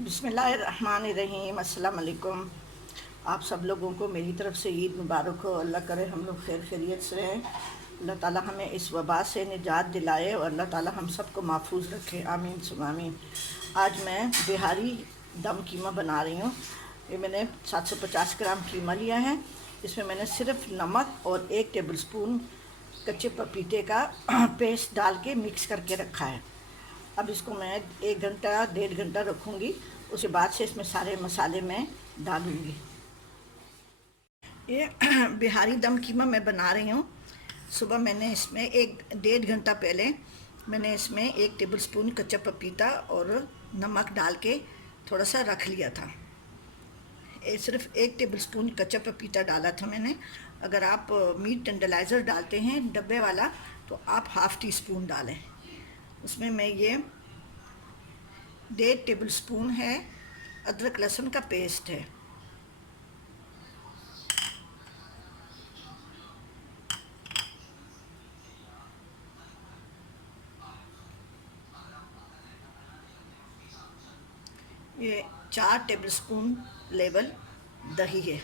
बिस्मिल्लाहिर्रहमानिर्रहीम। अस्सलाम वालेकुम। आप सब लोगों को मेरी तरफ़ से ईद मुबारक हो। अल्लाह करे हम लोग खैर खैरियत से रहें। अल्लाह ताला हमें इस वबा से निजात दिलाए और अल्लाह ताला हम सबको महफूज रखे। आमीन सुम आमीन। आज मैं बिहारी दम कीमा बना रही हूँ। ये मैंने 750 ग्राम कीमा लिया है। इसमें मैंने सिर्फ नमक और 1 टेबल स्पून कच्चे पपीते का पेस्ट डाल के मिक्स करके रखा है। अब इसको मैं 1 घंटा 1.5 घंटा रखूँगी। उसके बाद से इसमें सारे मसाले मैं डालूँगी। ये बिहारी दम कीमा मैं बना रही हूँ। सुबह मैंने इसमें 1-1.5 घंटा पहले मैंने इसमें 1 टेबल स्पून कच्चा पपीता और नमक डाल के थोड़ा सा रख लिया था। सिर्फ 1 टेबल स्पून कच्चा पपीता डाला था मैंने। अगर आप मीट टेंडरलाइज़र डालते हैं डब्बे वाला तो आप हाफ़ टी स्पून डालें। उसमें मैं ये 1.5 टेबल स्पून है अदरक लहसुन का पेस्ट है। ये 4 टेबल स्पून लेवल दही है,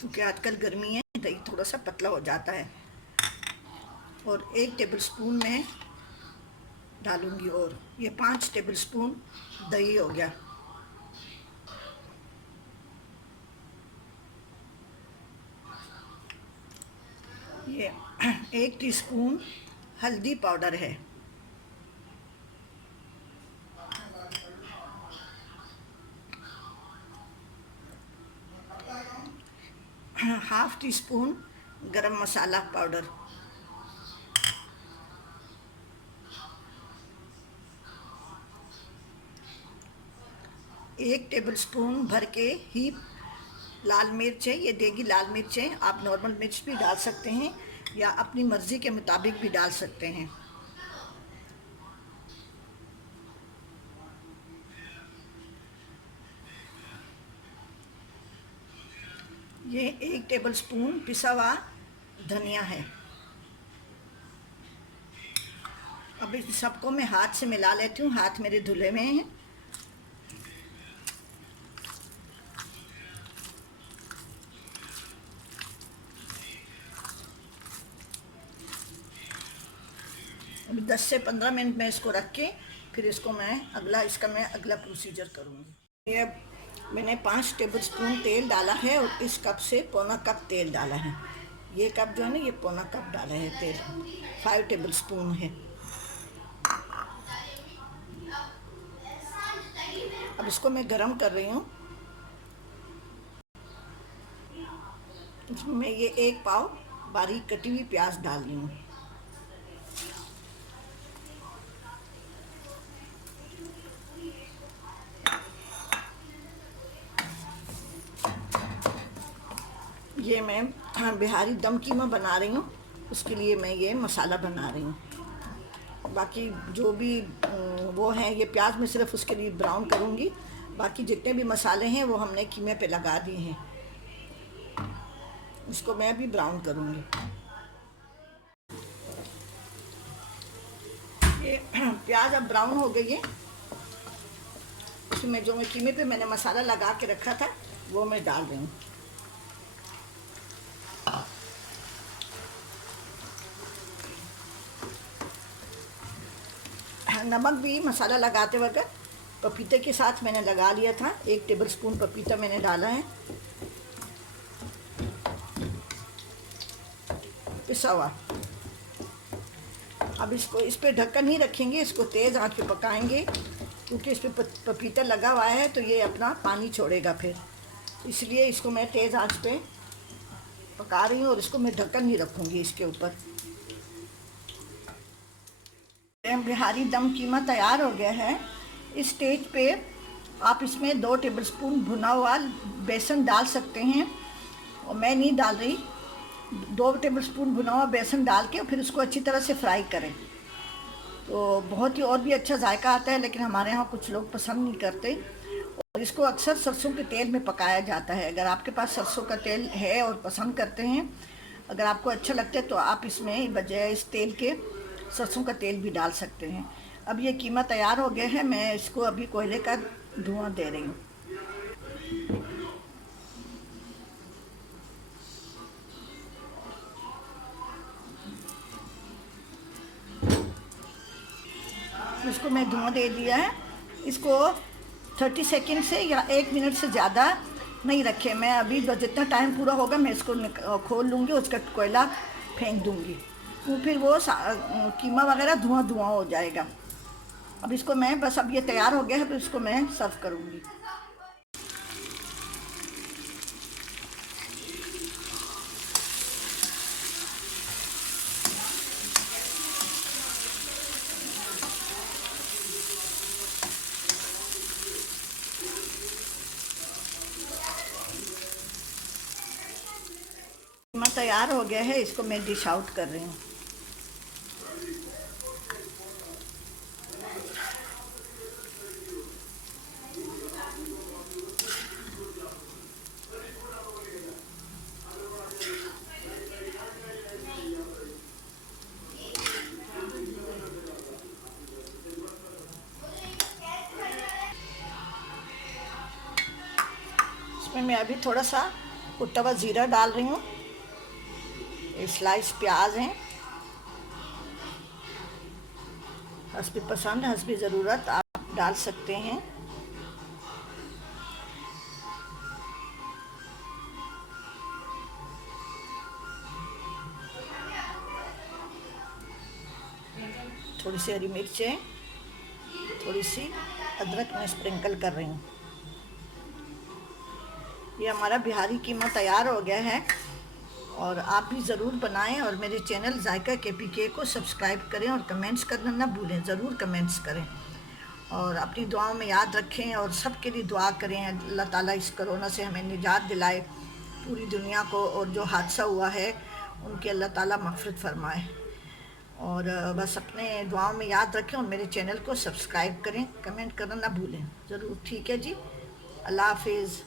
क्योंकि आजकल गर्मी है दही थोड़ा सा पतला हो जाता है। और 1 टेबल स्पून में डालूंगी और ये 5 टेबल स्पून दही हो गया। ये 1 टीस्पून हल्दी पाउडर है। हाफ़ टी स्पून गरम मसाला पाउडर। एक टेबल स्पून भर के ही लाल मिर्च है। ये देगी लाल मिर्च है। आप नॉर्मल मिर्च भी डाल सकते हैं या अपनी मर्ज़ी के मुताबिक भी डाल सकते हैं। ये 1 टेबल स्पून पिसा हुआ धनिया है। अब इन सबको मैं हाथ से मिला लेती हूँ। हाथ मेरे धुले में हैं। अभी 10 से 15 मिनट में इसको रख के फिर इसको मैं अगला प्रोसीजर करूँगी। ये मैंने 5 टेबल स्पून तेल डाला है और इस कप से पौना कप तेल डाला है। ये कप जो है ना, ये पौना कप डाला है तेल। 5 टेबल स्पून है। अब इसको मैं गरम कर रही हूँ। इसमें मैं ये 1 पाव बारीक कटी हुई प्याज डाल रही हूँ। ये मैं बिहारी दम कीमा बना रही हूँ, उसके लिए मैं ये मसाला बना रही हूँ। बाकी जो भी वो है, ये प्याज में सिर्फ उसके लिए ब्राउन करूँगी। बाकी जितने भी मसाले हैं वो हमने कीमे पे लगा दिए हैं, उसको मैं भी ब्राउन करूँगी। ये प्याज अब ब्राउन हो गई है। इसमें जो मैं कीमे पे मैंने मसाला लगा के रखा था वो मैं डाल रही हूँ। नमक भी मसाला लगाते वक्त पपीते के साथ मैंने लगा लिया था। 1 टेबल स्पून पपीता मैंने डाला है पिसा हुआ। अब इसको इस पे ढक्कन नहीं रखेंगे, इसको तेज़ आंच पे पकाएंगे, क्योंकि इस पे पपीता लगा हुआ है तो ये अपना पानी छोड़ेगा फिर, इसलिए इसको मैं तेज़ आंच पे पका रही हूँ और इसको मैं ढक्कन नहीं रखूँगी इसके ऊपर। बिहारी दम कीमा तैयार हो गया है। इस स्टेज पे आप इसमें 2 टेबल स्पून भुना हुआ बेसन डाल सकते हैं, और मैं नहीं डाल रही। 2 टेबल स्पून भुना हुआ बेसन डाल के फिर उसको अच्छी तरह से फ्राई करें तो बहुत ही और भी अच्छा जायका आता है, लेकिन हमारे यहाँ कुछ लोग पसंद नहीं करते और इसको अक्सर सरसों के तेल में पकाया जाता है। अगर आपके पास सरसों का तेल है और पसंद करते हैं, अगर आपको अच्छा लगता है तो आप इसमें बजाय इस तेल के सरसों का तेल भी डाल सकते हैं। अब ये कीमा तैयार हो गया है, मैं इसको अभी कोयले का धुआं दे रही हूँ। इसको मैं धुआं दे दिया है। इसको 30 सेकेंड से या 1 मिनट से ज़्यादा नहीं रखे। मैं अभी जितना टाइम पूरा होगा मैं इसको खोल लूँगी, उसका कोयला फेंक दूँगी, तो फिर वो कीमा वगैरह धुआं धुआं हो जाएगा। अब इसको मैं बस, अब ये तैयार हो गया है, तो इसको मैं सर्व करूँगी। कीमा तैयार हो गया है, इसको मैं डिश आउट कर रही हूँ। इसमें मैं अभी थोड़ा सा कुटा हुआ ज़ीरा डाल रही हूँ। स्लाइस प्याज हैं, हस्बी पसंद हस्बी ज़रूरत आप डाल सकते हैं। थोड़ी सी हरी मिर्चें, थोड़ी सी अदरक मैं स्प्रिंकल कर रही हूँ। ये हमारा बिहारी कीमा तैयार हो गया है, और आप भी ज़रूर बनाएं, और मेरे चैनल जायका KPK को सब्सक्राइब करें, और कमेंट्स करना ना भूलें, ज़रूर कमेंट्स करें, और अपनी दुआओं में याद रखें, और सबके लिए दुआ करें अल्लाह ताला इस कोरोना से हमें निजात दिलाए, पूरी दुनिया को, और जो हादसा हुआ है उनकी अल्लाह ताला मग़फ़िरत फरमाए। और बस अपने दुआओं में याद रखें, और मेरे चैनल को सब्सक्राइब करें, कमेंट करना ना भूलें ज़रूर। ठीक है जी, अल्लाह हाफिज़।